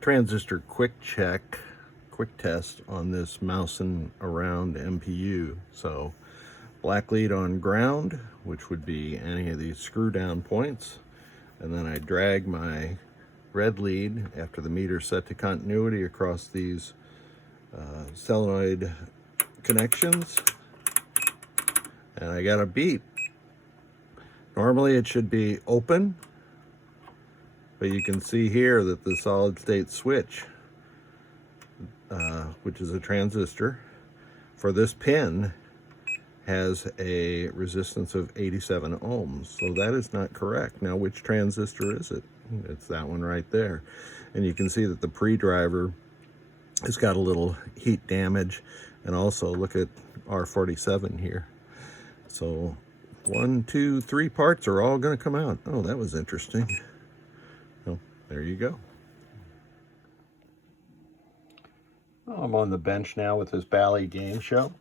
transistor quick test on this mousing around MPU. So black lead on ground, which would be any of these screw down points, and then I drag my red lead after the meter set to continuity across these solenoid connections, and I got a beep. Normally it should be open, but you can see here that the solid state switch, which is a transistor, for this pin has a resistance of 87 ohms. So that is not correct. Now, which transistor is it? It's that one right there. And you can see that the pre-driver has got a little heat damage. And also look at R47 here. So 1, 2, 3 parts are all going to come out. Oh, that was interesting. Well, there you go. Well, I'm on the bench now with this Bally game show.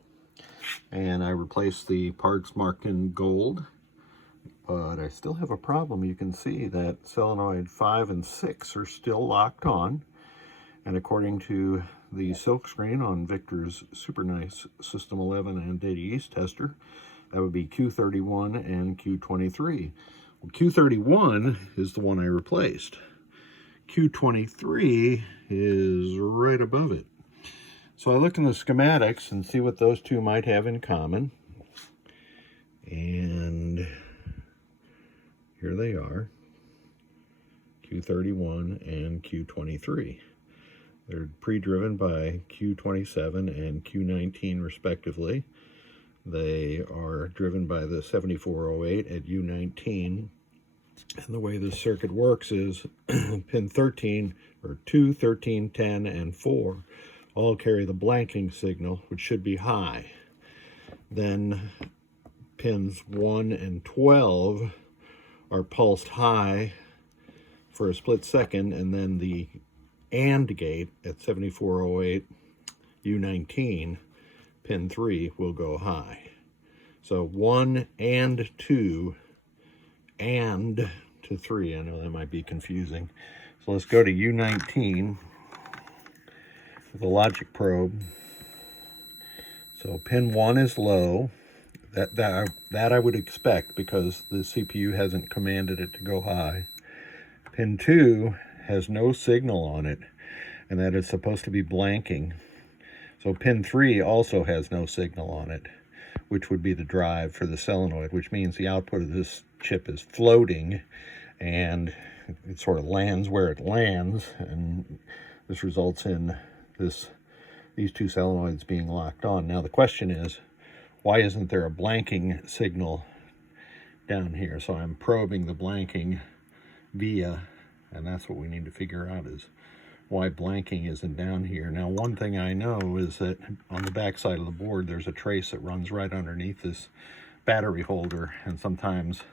And I replaced the parts marked in gold, but I still have a problem. You can see that solenoid 5 and 6 are still locked on, and according to the silk screen on Victor's super nice System 11 and Data East tester, that would be Q31 and Q23. Well, Q31 is the one I replaced. Q23 is right above it. So I look in the schematics and see what those two might have in common. And here they are, Q31 and Q23. They're pre-driven by Q27 and Q19 respectively. They are driven by the 7408 at U19. And the way this circuit works is pin 13, or 2, 13, 10, and 4 all carry the blanking signal, which should be high. Then pins 1 and 12 are pulsed high for a split second, and then the AND gate at 7408 U19, pin 3, will go high. So 1 and 2 and to 3. I know that might be confusing. So let's go to U19 with a logic probe. So pin 1 is low. That I would expect because the CPU hasn't commanded it to go high. Pin 2 has no signal on it, and that is supposed to be blanking. So pin 3 also has no signal on it, which would be the drive for the solenoid, which means the output of this chip is floating, and it sort of lands where it lands, and this results in these two solenoids being locked on. Now the question is, why isn't there a blanking signal down here? So I'm probing the blanking via, and that's what we need to figure out, is why blanking isn't down here. Now, one thing I know is that on the back side of the board, there's a trace that runs right underneath this battery holder, and sometimes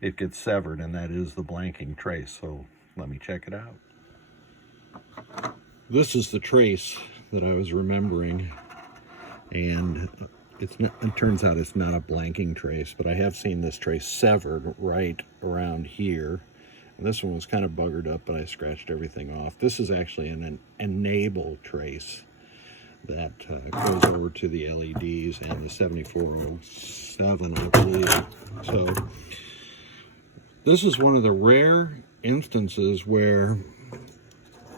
it gets severed, and that is the blanking trace. So let me check it out. This is the trace that I was remembering, and it turns out it's not a blanking trace, but I have seen this trace severed right around here. And this one was kind of buggered up, but I scratched everything off. This is actually an enable trace that goes over to the LEDs and the 7407, I believe. So this is one of the rare instances where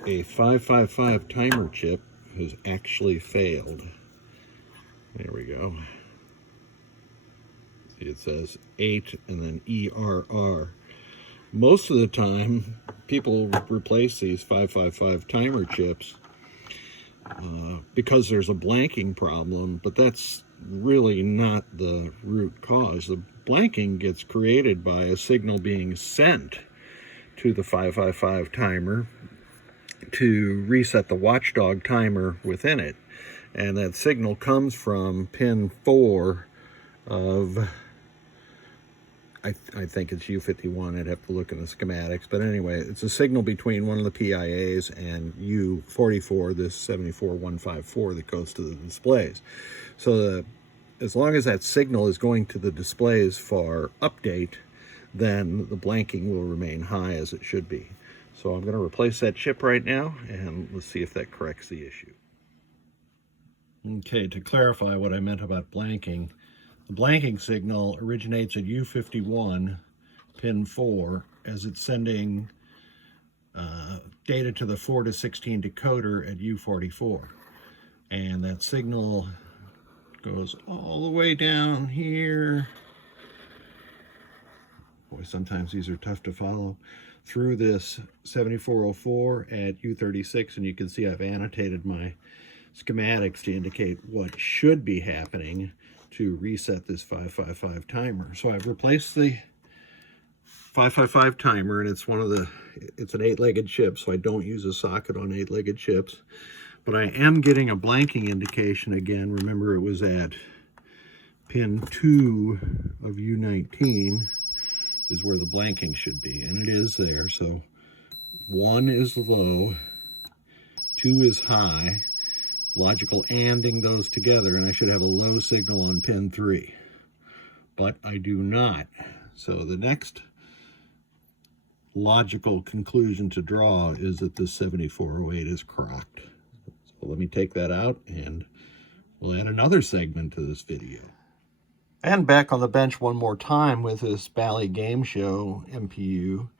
a 555 timer chip has actually failed. There we go. See, it says 8 and then ERR. Most of the time, people replace these 555 timer chips because there's a blanking problem, but that's really not the root cause. The blanking gets created by a signal being sent to the 555 timer to reset the watchdog timer within it. And that signal comes from pin 4 of, I think it's U51. I'd have to look in the schematics. But anyway, it's a signal between one of the PIAs and U44, this 74154 that goes to the displays. So as long as that signal is going to the displays for update, then the blanking will remain high as it should be. So I'm going to replace that chip right now, and let's see if that corrects the issue. Okay, to clarify what I meant about blanking, the blanking signal originates at U51, pin 4, as it's sending data to the 4 to 16 decoder at U44. And that signal goes all the way down here. Boy, sometimes these are tough to follow. Through this 7404 at U36, and you can see I've annotated my schematics to indicate what should be happening to reset this 555 timer. So I've replaced the 555 timer, and it's an 8-legged chip, so I don't use a socket on 8-legged chips. But I am getting a blanking indication again. Remember, it was at pin 2 of U19 is where the blanking should be, and it is there. So 1 is low, 2 is high, logical anding those together, and I should have a low signal on pin 3. But I do not. So the next logical conclusion to draw is that this 7408 is crocked. So let me take that out, and we'll add another segment to this video. And back on the bench one more time with this Bally Game Show MPU.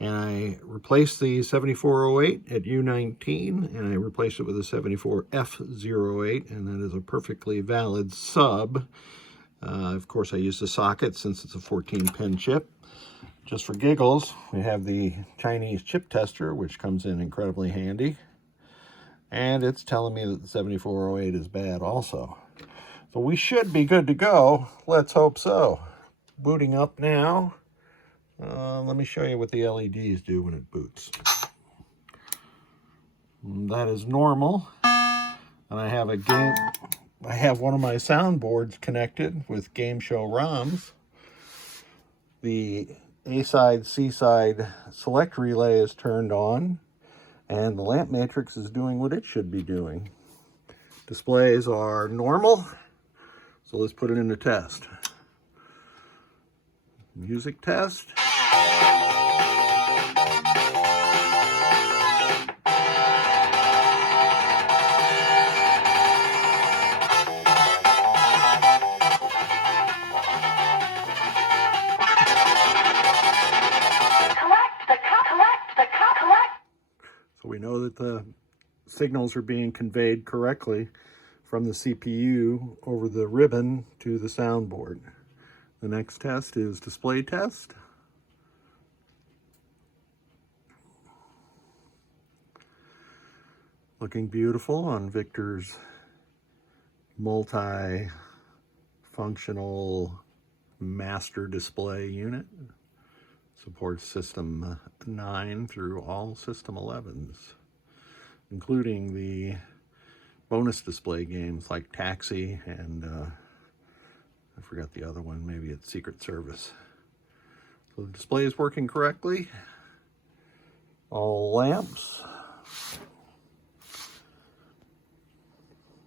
And I replaced the 7408 at U19, and I replaced it with a 74F08, and that is a perfectly valid sub. Of course, I used a socket since it's a 14-pin chip. Just for giggles, we have the Chinese chip tester, which comes in incredibly handy. And it's telling me that the 7408 is bad also. So we should be good to go. Let's hope so. Booting up now. Let me show you what the LEDs do when it boots. That is normal. And I have one of my soundboards connected with Game Show ROMs. The A-side, C-side select relay is turned on, and the lamp matrix is doing what it should be doing. Displays are normal, so let's put it into test. Music test. So we know that the signals are being conveyed correctly from the CPU over the ribbon to the soundboard. The next test is display test. Looking beautiful on Victor's multi-functional master display unit. Supports System 9 through all System 11s, including the bonus display games like Taxi and I forgot the other one, maybe it's Secret Service. So the display is working correctly. All lamps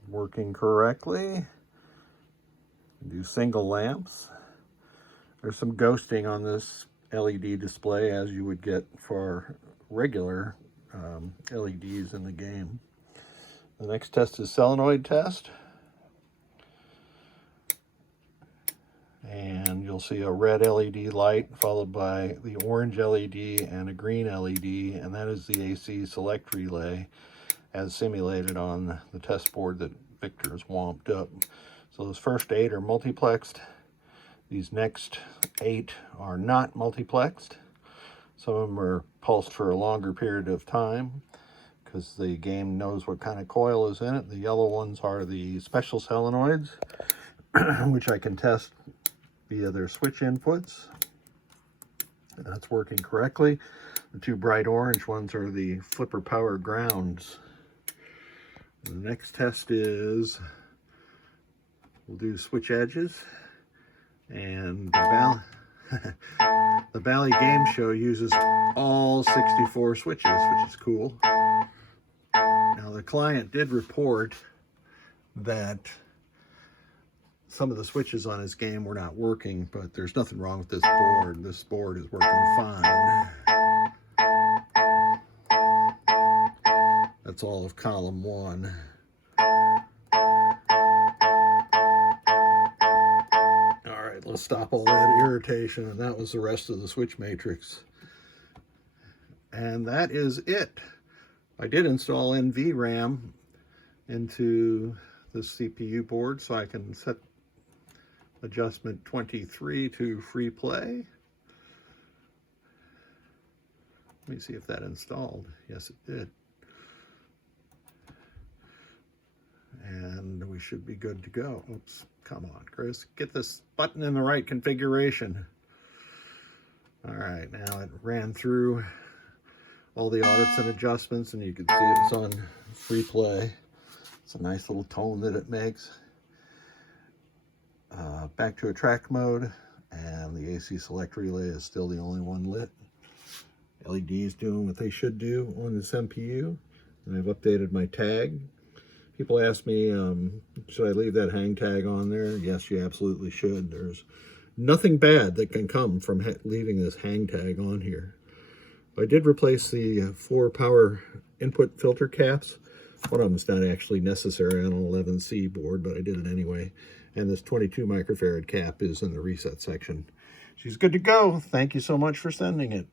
working correctly. Do single lamps. There's some ghosting on this LED display, as you would get for regular LEDs in the game. The next test is solenoid test. And you'll see a red LED light followed by the orange LED and a green LED, and that is the AC select relay as simulated on the test board that Victor has womped up. So those first 8 are multiplexed. These next 8 are not multiplexed. Some of them are pulsed for a longer period of time because the game knows what kind of coil is in it. The yellow ones are the special solenoids, which I can test via their switch inputs. That's working correctly. The 2 bright orange ones are the flipper power grounds. The next test is, we'll do switch edges. And the Bally Game Show uses all 64 switches, which is cool. Now the client did report that some of the switches on his game were not working, but there's nothing wrong with this board. This board is working fine. that's all of column 1. All right, let's stop all that irritation, and that was the rest of the switch matrix. And that is it. I did install NVRAM into the CPU board so I can set adjustment 23 to free play. Let me see if that installed. Yes, it did. And we should be good to go. Oops, come on, Chris. Get this button in the right configuration. All right, now it ran through all the audits and adjustments, and you can see it's on free play. It's a nice little tone that it makes. Back to a track mode, and the AC select relay is still the only one lit. LEDs doing what they should do on this MPU, and I've updated my tag. People ask me, should I leave that hang tag on there? Yes, you absolutely should. There's nothing bad that can come from leaving this hang tag on here. I did replace the 4 power input filter caps. One of them is not actually necessary on an 11C board, but I did it anyway. And this 22 microfarad cap is in the reset section. She's good to go. Thank you so much for sending it.